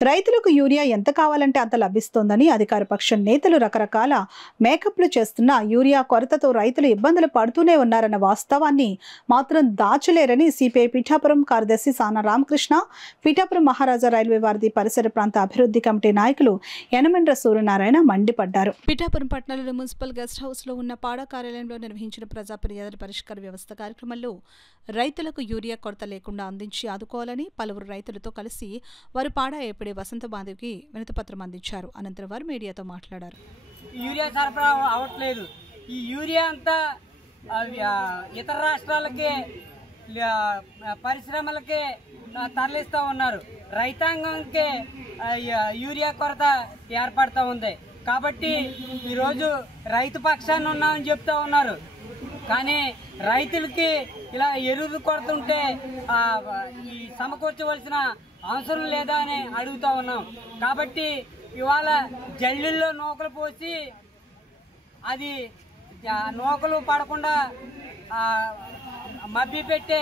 రైతులకు యూరియా ఎంత కావాలంటే అంత లభిస్తోందని అధికార పక్షం నేతలు రకరకాల మేకప్లు చేస్తున్న యూరియా కొరతతో రైతులు ఇబ్బందులు పడుతూనే ఉన్నారన్న వాస్తవాన్ని మాత్రం దాచలేరని సిపిఐ పిఠాపురం కార్యదర్శి సానా రామకృష్ణ, పిఠాపురం మహారాజా రైల్వే వారధి పరిసర ప్రాంత అభివృద్ధి కమిటీ నాయకులు యనమండ్ర సూర్యనారాయణ మండిపడ్డారు. పిఠాపురం పట్టణంలో మున్సిపల్ గెస్ట్ హౌస్ లో ఉన్న పాడా కార్యాలయంలో నిర్వహించిన ప్రజా ఫిర్యాదుల పరిష్కార వ్యవస్థ కార్యక్రమంలో రైతులకు యూరియా కొరత లేకుండా అందించి ఆదుకోవాలని పలువురు రైతులతో కలిసి వారు పాడా ఏపీ వసంత బాధకి వినతిపత్రం అందించారు. అనంతరం వారు మీడియాతో మాట్లాడారు. యూరియా సరఫరా అవ్వట్లేదు. ఈ యూరియా అంతా ఇతర రాష్ట్రాలకి పరిశ్రమలకి తరలిస్తూ ఉన్నారు. రైతాంగంకి యూరియా కొరత ఏర్పడుతూ ఉంది. కాబట్టి ఈరోజు రైతు పక్షాన్ని ఉన్నామని చెప్తా ఉన్నారు. కానీ రైతులకి ఇలా ఎరువులు కొరత ఉంటే ఈ సమకూర్చవలసిన అవసరం లేదా అని అడుగుతా ఉన్నాం. కాబట్టి ఇవాళ జల్లుల్లో నూకలు పోసి అది నూకలు పడకుండా మబ్బి పెట్టే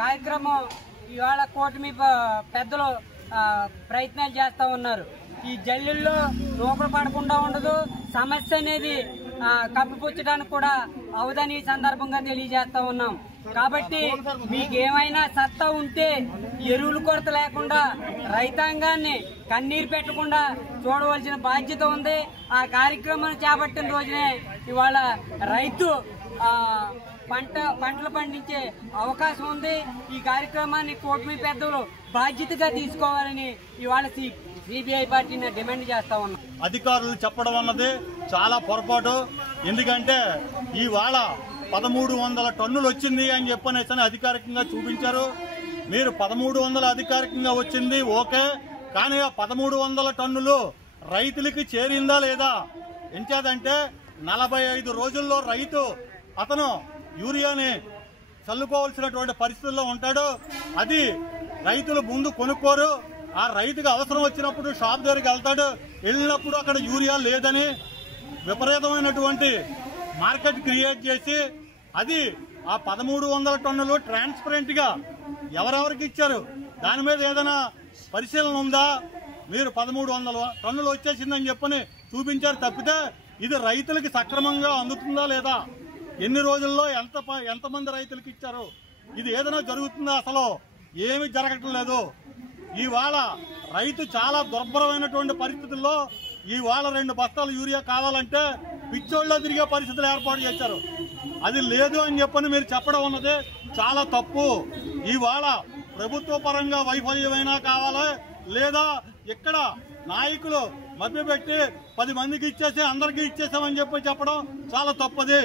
కార్యక్రమం ఇవాళ కూటమి పెద్దలు ప్రయత్నాలు చేస్తూ ఉన్నారు. ఈ జల్లుల్లో నూకలు పడకుండా ఉండదు, సమస్య అనేది కప్పిపుచ్చడానికి కూడా అవదని ఈ సందర్భంగా తెలియజేస్తా ఉన్నాం. కాబట్టి మీకు ఏమైనా సత్తా ఉంటే ఎరువుల కొరత లేకుండా రైతాంగాన్ని కన్నీరు పెట్టకుండా చూడవలసిన బాధ్యత ఉంది. ఆ కార్యక్రమాన్ని చేపట్టిన రోజునే ఇవాళ రైతు పంటలు పండించే అవకాశం ఉంది. ఈ కార్యక్రమాన్ని కూటమి పెద్దలు బాధ్యతగా తీసుకోవాలని ఇవాళ సిపిఐ పార్టీని డిమాండ్ చేస్తా ఉన్నాం. అధికారులు చెప్పడం అన్నది చాలా పొరపాటు. ఎందుకంటే ఇవాళ 1300 టన్నులు వచ్చింది అని చెప్పనేసి అధికారికంగా చూపించారు. మీరు 1300 అధికారికంగా వచ్చింది ఓకే, కానీ ఆ 1300 టన్నులు రైతులకి చేరిందా లేదా? ఎంచేదంటే 45 రోజుల్లో రైతు అతను యూరియాని చల్లుకోవాల్సినటువంటి పరిస్థితుల్లో ఉంటాడు. అది రైతులు ముందు కొనుక్కోరు. ఆ రైతుకు అవసరం వచ్చినప్పుడు షాప్ దగ్గరికి వెళ్తాడు. వెళ్ళినప్పుడు అక్కడ యూరియా లేదని విపరీతమైనటువంటి మార్కెట్ క్రియేట్ చేసి అది ఆ 1300 టన్నులు ట్రాన్స్పరెంట్ గా ఎవరెవరికి ఇచ్చారు దాని మీద ఏదైనా పరిశీలన ఉందా? మీరు 1300 టన్నులు వచ్చేసిందని చెప్పని చూపించారు తప్పితే ఇది రైతులకి సక్రమంగా అందుతుందా లేదా, ఎన్ని రోజుల్లో ఎంతమంది రైతులకు ఇచ్చారు, ఇది ఏదైనా జరుగుతుందా? అసలు ఏమీ జరగటం లేదు. ఇవాళ రైతు చాలా దుర్భరమైనటువంటి పరిస్థితుల్లో ఇవాళ 2 బస్తాలు యూరియా కావాలంటే పిచ్చోళ్ళ తిరిగే పరిస్థితులు ఏర్పాటు చేశారు. అది లేదు అని చెప్పని మీరు చెప్పడం అన్నది చాలా తప్పు. ఇవాళ ప్రభుత్వ పరంగా వైఫల్యమైనా కావాలి, లేదా ఇక్కడ నాయకులు మభ్యపెట్టి 10 మందికి ఇచ్చేసి అందరికీ ఇచ్చేసామని చెప్పడం చాలా తప్పది.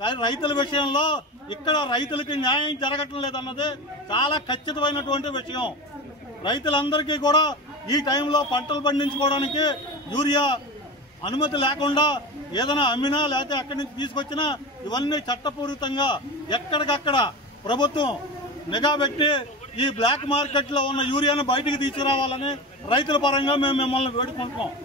కానీ రైతుల విషయంలో ఇక్కడ రైతులకి న్యాయం జరగటం లేదన్నది చాలా ఖచ్చితమైనటువంటి విషయం. రైతులందరికీ కూడా ఈ టైంలో పంటలు పండించుకోవడానికి యూరియా అనుమతి లేకుండా ఏదైనా అమ్మినా లేకపోతే అక్కడి నుంచి తీసుకొచ్చినా ఇవన్నీ చట్టపూరితంగా ఎక్కడికక్కడ ప్రభుత్వం నిఘా పెట్టి ఈ బ్లాక్ మార్కెట్ లో ఉన్న యూరియాను బయటికి తీసుకురావాలని రైతుల పరంగా మేము మిమ్మల్ని వేడుకుంటున్నాం.